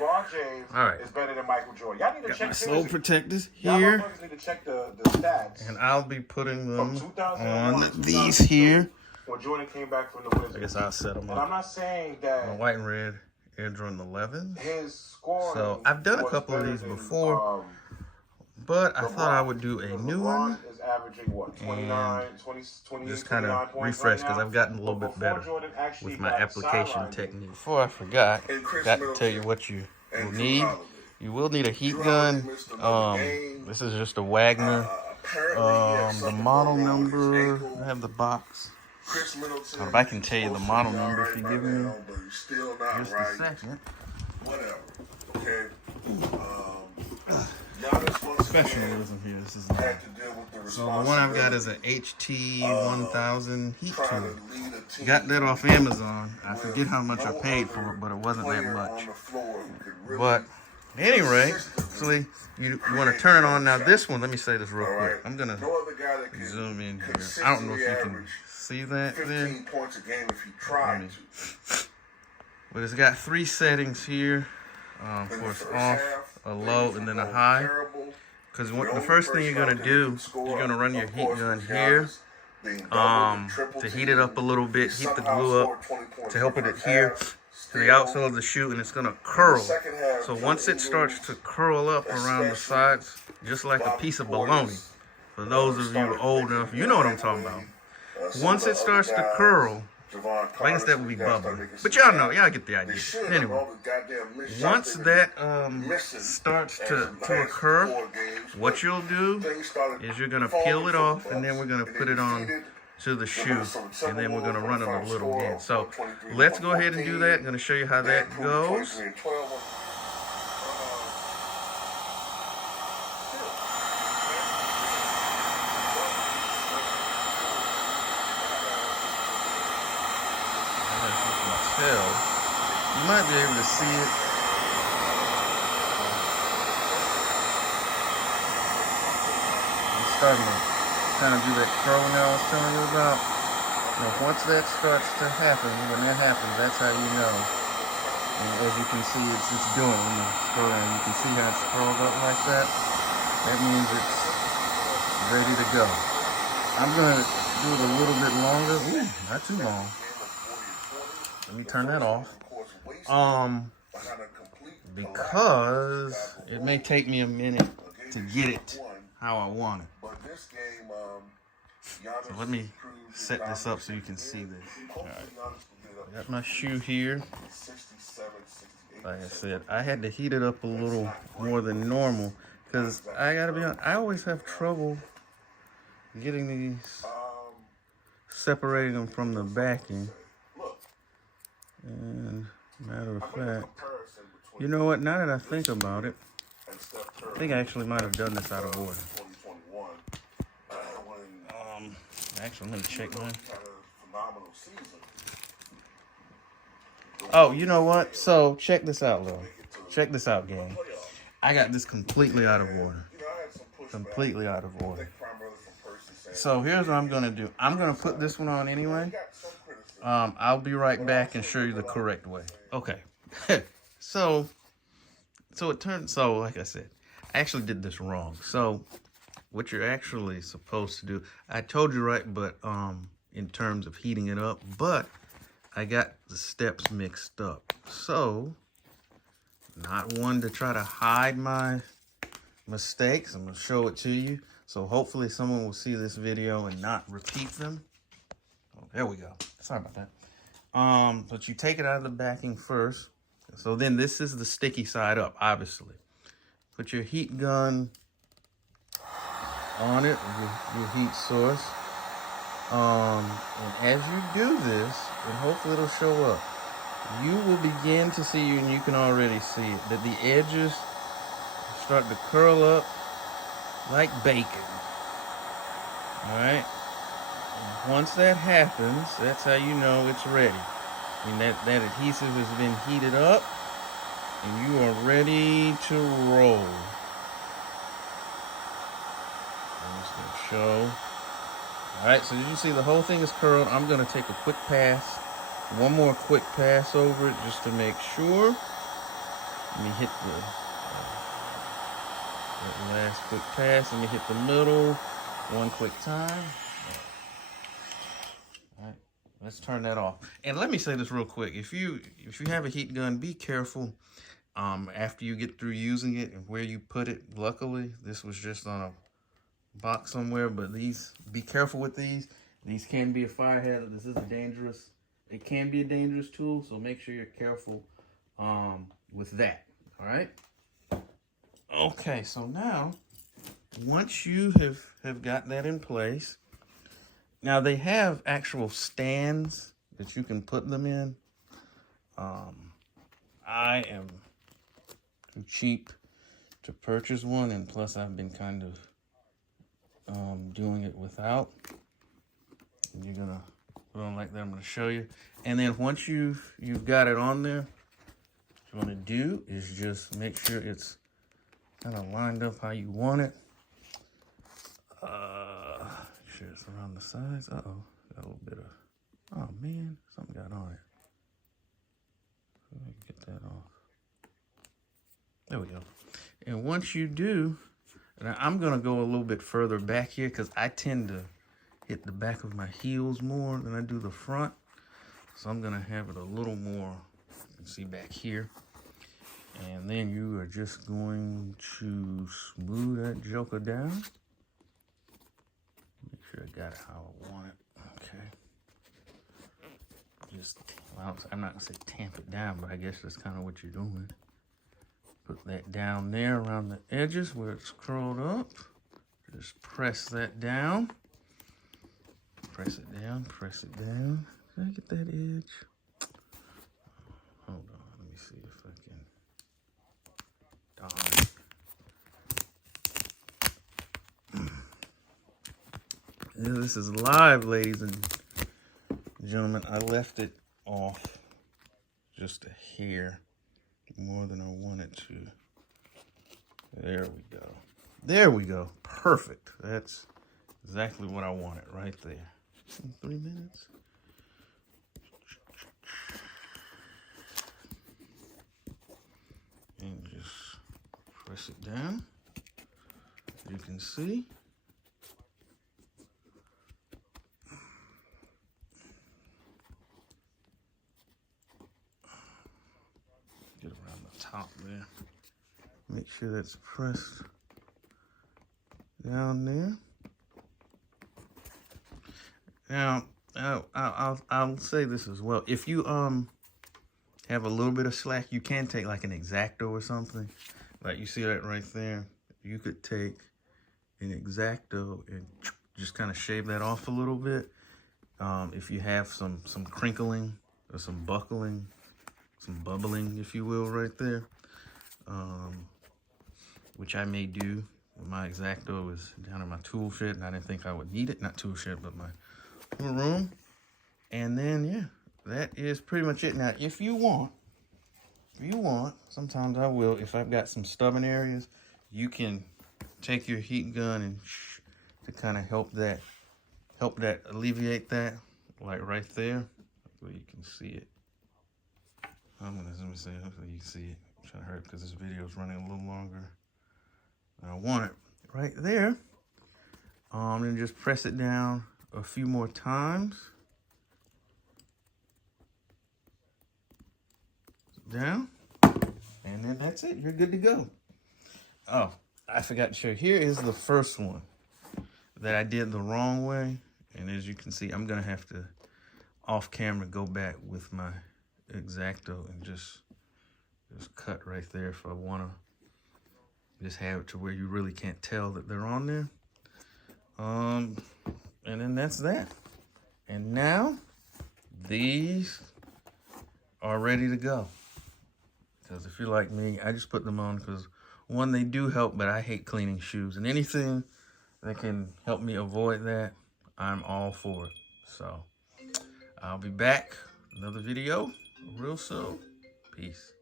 LeBron James is better than Michael Jordan. Y'all need to check my slow protectors Y'all here. need to check the stats. And I'll be putting them on to these here. When Jordan came back from the Wizards. I guess I'll set them up. And I'm not saying that my white and red Air Jordan 11. His scoring. So I've done a couple of these before, but I thought I would do a new one. Is averaging what? 29, 20, just kind of refresh because I've gotten a little bit better with my application technique. Before I forgot, got to tell you what you will need. You will need a heat gun. This is just a Wagner. The model number, I have the box. If I can tell you the model number if you give me just a second. Whatever. Okay. Professionalism here. This is not. So the one I've got is an HT1000 heat tool. Got that off Amazon. I forget how much I paid for it, but it wasn't that much. But anyway, actually, you want to turn it on. Now this one, let me say this real quick. I'm gonna zoom in here. I don't know if you can see that there. But it's got 3 settings here. For it's off, a low, and then a high. Because the first thing you're going to do, you're going to run your heat gun here to heat it up a little bit, heat the glue up to help it adhere to the outside of the shoe, and it's going to curl. So once it starts to curl up around the sides, just like a piece of bologna, for those of you old enough, you know what I'm talking about. Once it starts to curl, I guess that would be bubbly. But y'all know, y'all get the idea. Anyway, once that starts to occur, what you'll do is you're going to peel it off, and then we're going to put it on to the shoe, and then we're going to run it a little bit. So let's go ahead and do that. I'm going to show you how that goes. You might be able to see it. It's starting to kind of do that curling I was telling you about. Now, once that starts to happen, when that happens, that's how you know. And as you can see, it's doing it when you scroll down. You can see how it's curled up like that. That means it's ready to go. I'm going to do it a little bit longer. Ooh, not too long. Let me turn that off. Because it may take me a minute to get it how I want it. So let me set this up so you can see this. All right. I got my shoe here. Like I said, I had to heat it up a little more than normal because I gotta be honest, I always have trouble getting these, separating them from the backing. And matter of fact, you know what? Now that I think about it, I think I actually might have done this out of order. Actually, let me check mine. Oh, you know what? So check this out, Lil. Check this out, gang. I got this completely out of order. Completely out of order. So here's what I'm gonna do. I'm gonna put this one on anyway. I'll be right back and show you the correct way. Okay. So like I said, I actually did this wrong. So what you're actually supposed to do, I told you right, but in terms of heating it up, but I got the steps mixed up. So, not one to try to hide my mistakes. I'm gonna show it to you. So hopefully someone will see this video and not repeat them. Oh, there we go. Sorry about that. But you take it out of the backing first. So then this is the sticky side up, obviously. Put your heat gun on it, your heat source. And as you do this, and hopefully it'll show up, you will begin to see, and you can already see it, that the edges start to curl up like bacon. All right? Once that happens, that's how you know it's ready. I mean, that adhesive has been heated up, and you are ready to roll. I'm just going to show. All right, so you see the whole thing is curled. I'm going to take a quick pass, one more quick pass over it just to make sure. Let me hit that last quick pass. Let me hit the middle one quick time. All right, let's turn that off. And let me say this real quick. If you have a heat gun, be careful after you get through using it and where you put it. Luckily, this was just on a box somewhere, but these, be careful with these. These can be a fire hazard. This is a dangerous, it can be a dangerous tool, so make sure you're careful with that. All right. Okay, so now once you have got that in place, now they have actual stands that you can put them in. I am too cheap to purchase one, and plus I've been kind of doing it without. And you're gonna put on like that. I'm gonna show you. And then once you've got it on there, what you want to do is just make sure it's kind of lined up how you want it. Sure it's around the sides. Got a little bit of, oh man, something got on it. Let me get that off. There we go. And once you do, and I'm gonna go a little bit further back here because I tend to hit the back of my heels more than I do the front. So I'm gonna have it a little more, you can see back here. And then you are just going to smooth that joker down. Make sure I got it how I want it. Okay. Just, well, I'm not gonna say tamp it down, but I guess that's kind of what you're doing. Put that down there around the edges where it's curled up. Just press that down. Press it down, press it down. Did I get that edge? Hold on, let me see if I can. Darn. Yeah, this is live, ladies and gentlemen. I left it off just a hair more than I wanted to. There we go. There we go. Perfect. That's exactly what I wanted right there. 3 minutes. And just press it down. You can see. Get around the top there. Make sure that's pressed down there. Now, I'll say this as well. If you have a little bit of slack, you can take like an X-Acto or something. Like you see that right there. You could take an X-Acto and just kind of shave that off a little bit. If you have some crinkling or some buckling, some bubbling, if you will, right there, which I may do. My X-Acto is down in my tool shed, and I didn't think I would need it. Not tool shed, but my little room. And then, yeah, that is pretty much it. Now, if you want, sometimes I will, if I've got some stubborn areas, you can take your heat gun and to kind of help that alleviate that, like right there, where you can see it. Let me see, hopefully you can see it. I'm trying to hurry because this video is running a little longer than I want it. Right there. And just press it down a few more times. Down. And then that's it. You're good to go. Oh, I forgot to show you. Here is the first one that I did the wrong way. And as you can see, I'm going to have to, off camera, go back with my X-Acto and just cut right there if I want to just have it to where you really can't tell that they're on there. And then that's that. And now these are ready to go. Because if you're like me, I just put them on because, one, they do help, but I hate cleaning shoes. And anything that can help me avoid that, I'm all for it. So I'll be back, another video real soon. Peace.